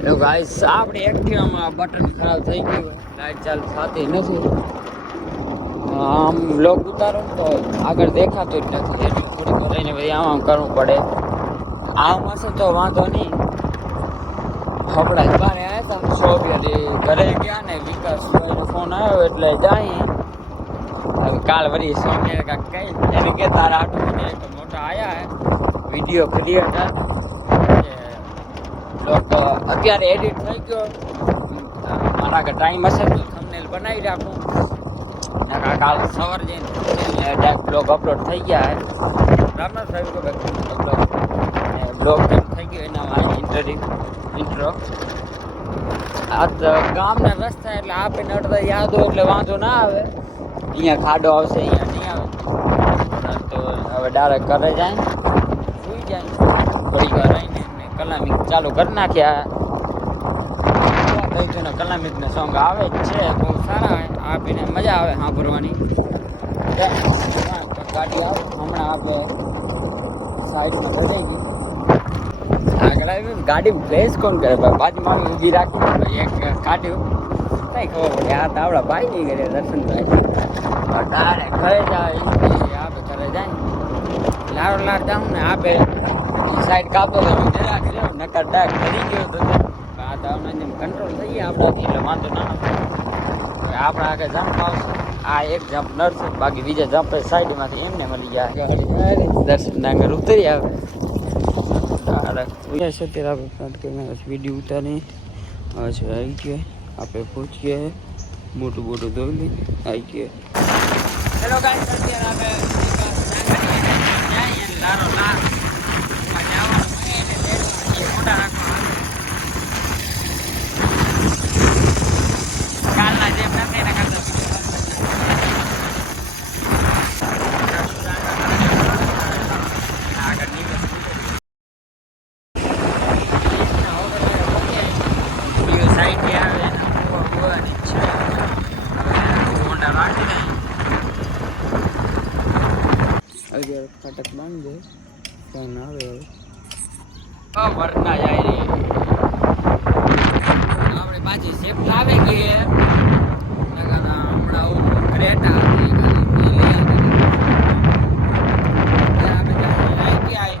તો ગાઈસ આપણે એક્ટિવામાં બટન ખરાબ થઈ ગયું લાઈટ ચાલુ થતી નથી આમ બ્લોક ઉતારો ને તો આગળ દેખાતું જ નથી એટલે થોડીક વાર રહીને પછી આમ આમ કરવું પડે આમ હશે તો વાંધો નહીં હમણાં જ બારે આવ્યા હતા સો રૂપિયા ઘરે ગયા ને વિકાસ ફોન આવ્યો એટલે જાય હવે કાલ વળી સોમને કાંઈક કઈ એને કે તારા આટલું મને એક મોટા આયા હે વિડીયો ક્લિયર હતા લોકો અત્યારે એડિટ થઈ ગયો મારા આગળ ટાઈમ હશે તો થંબનેલ બનાવી રાખું નકર કાલ સવાર જઈને ડાયરેક્ટ બ્લોગ અપલોડ થઈ ગયા હે બરાબર થયું કે બ્લોગ બ્લોગ થઈ ગયો એનામાં ઇન્ટરવ્યુ ઇન્ટ્રો આ તો ગામના રસ્તા એટલે આપણને અડધા યાદ હોય એટલે વાંધો ના આવે અહીંયા ખાડો આવશે અહીંયા નહીં આવે તો હવે ડાયરેક્ટ ઘરે જાય સુઈ જાય થોડી વાર રહીને ને કલામિક ચાલુ કરી નાખ્યા દૈત્યના કલામિકના સોંગ આવે જ છે, બહુ સારા આપીને મજા આવે સાંભળવાની. ગાડી આવે, હમણાં આપણે સાઈડમાં ગાડી પ્લેસ કોણ કરે? ભાઈ, બાજુમાં ઊભી રાખી એક કાઢ્યું. કઈ ખબર પડે, આ તાવડા ભાઈ નહીં કરે, દર્શનભાઈ. તારે ઘરે જાય આપે ઘરે જાય લારો લાર જાઉં ને આપે સાઈડ કાપતો તો જરાક નકર ડાક કરી ગયો તો આ તાવના કંટ્રોલ થઈ ગયા આપણાથી એટલે વાંધો ના આવે આપણા આગળ જમ્પ આવશે આ એક જમ્પ નડશે બાકી બીજા જમ્પ સાઈડમાંથી એમને મળી જાય દર્શન આગળ ઉતરી આવે અત્યારે આપણે ફ્રન્ટ કેમેરા વિડીયો ઉતારી હવે છે આવી ગયો આપણે પહોંચીએ મોટું મોટું ધોઈ આવી ગયો હેલો ગાઈસ અત્યારે આપણે થી આવે એના કુવા કુવાની છે જાય રે આપણે પાછી શિફ્ટ આવે કે નકર હમણાં આવું ક્રેટા હતી ખાલી એ લઈ આવી આપણે ત્યાં લઈ ગયા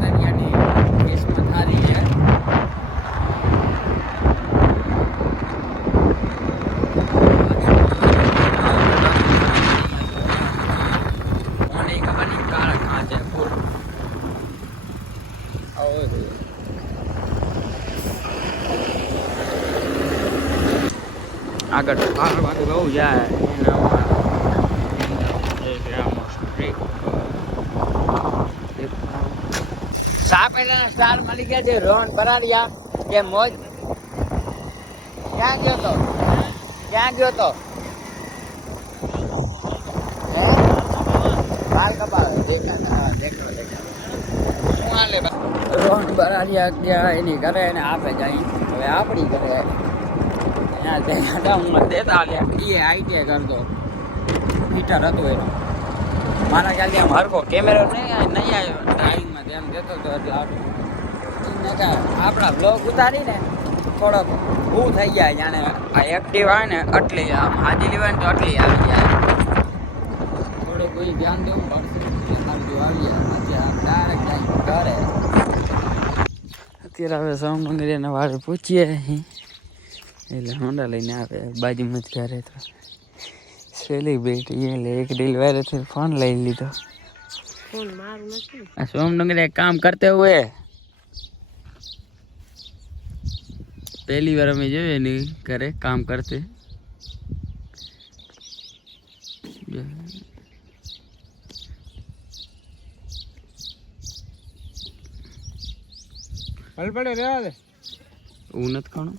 દરિયાની કિસ્મત સારી છે મને ખબર નહીં કાળા કાં છે ફૂલ આવો છે. આગળ. આગળ બાજુ બહુ જાય એનામાં એક રામો સ્ટ્રીટ સા સ્ટાર મળી ગયા છે રોહન બરાડિયા કે મોજ. ક્યાં ગયો તો? ક્યાં ગયો તો? રોહન બરાડિયા ત્યાં એની ઘરે એને આપે જાય. હવે આપણી ઘરે ત્યાં દેખાતા હું દેતા લ્યા એ આઈટીઆઈ કરતો ફીટર હતું એનો મારા ખ્યાલથી આમ હરખો કેમેરો નહીં નહીં આવ્યો ડ્રાઇવિંગમાં ધ્યાન દેતો હતો એટલે આટલું એને કે આપણા બ્લોગ ઉતારીને થોડોક ઊભું થઈ જાય જાણે આ એક્ટિવ આવે ને આટલી આમ હાજી લેવાય ને તો આટલી આવી જાય થોડુંક કોઈ ધ્યાન દેવું પડશે એટલે મારું જો આવી જાય અત્યારે ડાયરેક્ટ જાય ઘરે અત્યારે હવે સોમંગરીના વાળે પૂછીએ અહીં એટલે હોન્ડા લઈને આવે બાજુમાં જ ઘરે તો. સેલિબ્રિટી એટલે એક રીલ વાયરલ થઈ ફોન લઈ લીધો. ફોન મારું નથી. સોમનગરે કામ કરતે હોય. પહેલી વાર અમે જોઈએ ને ઘરે કામ કરતે. પલપડે હું નથી ખાણું.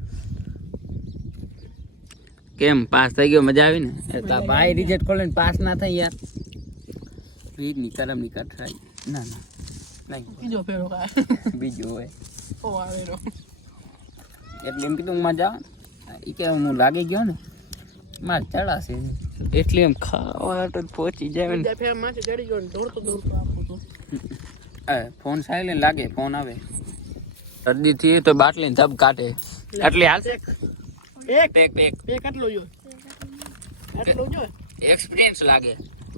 કેમ? પાસ થઈ ગયો? મજા આવી ને એ ભાઈ રિજેક્ટ ખોલે ને પાસ ના થાય યાર. વીરની કરમની કઠરાઈ ના ના. નહીં. બીજો ફેરો બીજો બીજું હોય. એટલે એમ કીધું મજા આવે એ કે હું લાગી ગયો ને? માર ચડાશે. એટલે એમ ખાવા તો પહોંચી જાય ને. બીજા ફેર માથે ચડી ગયો ને દોડતો દોડતો આપતો તો. ફોન સાયલેન્ટ લાગે ફોન આવે. શરદી થી તો બાટલી ધબ કાઢે એટલે હાલશે એક? પેક પેક એક આટલો જો આટલો જો એક્સપિરિયન્સ લાગે.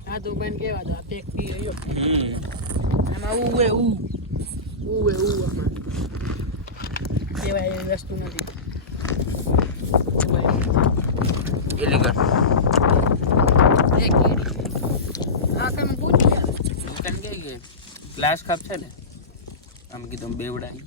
આ તો બેન કેવા દો પેક પી ગયો હમ. આમાં ઉ એ ઉ ઉ એ ઉ આમાં. કેવાય એવી વસ્તુ નથી. ઇલીગલ એક કીડી. આ તમે પૂછી યાર દુકાન ગઈ ગઈ ગ્લાસ કપ છે ને આમ કીધું બેવડાઈ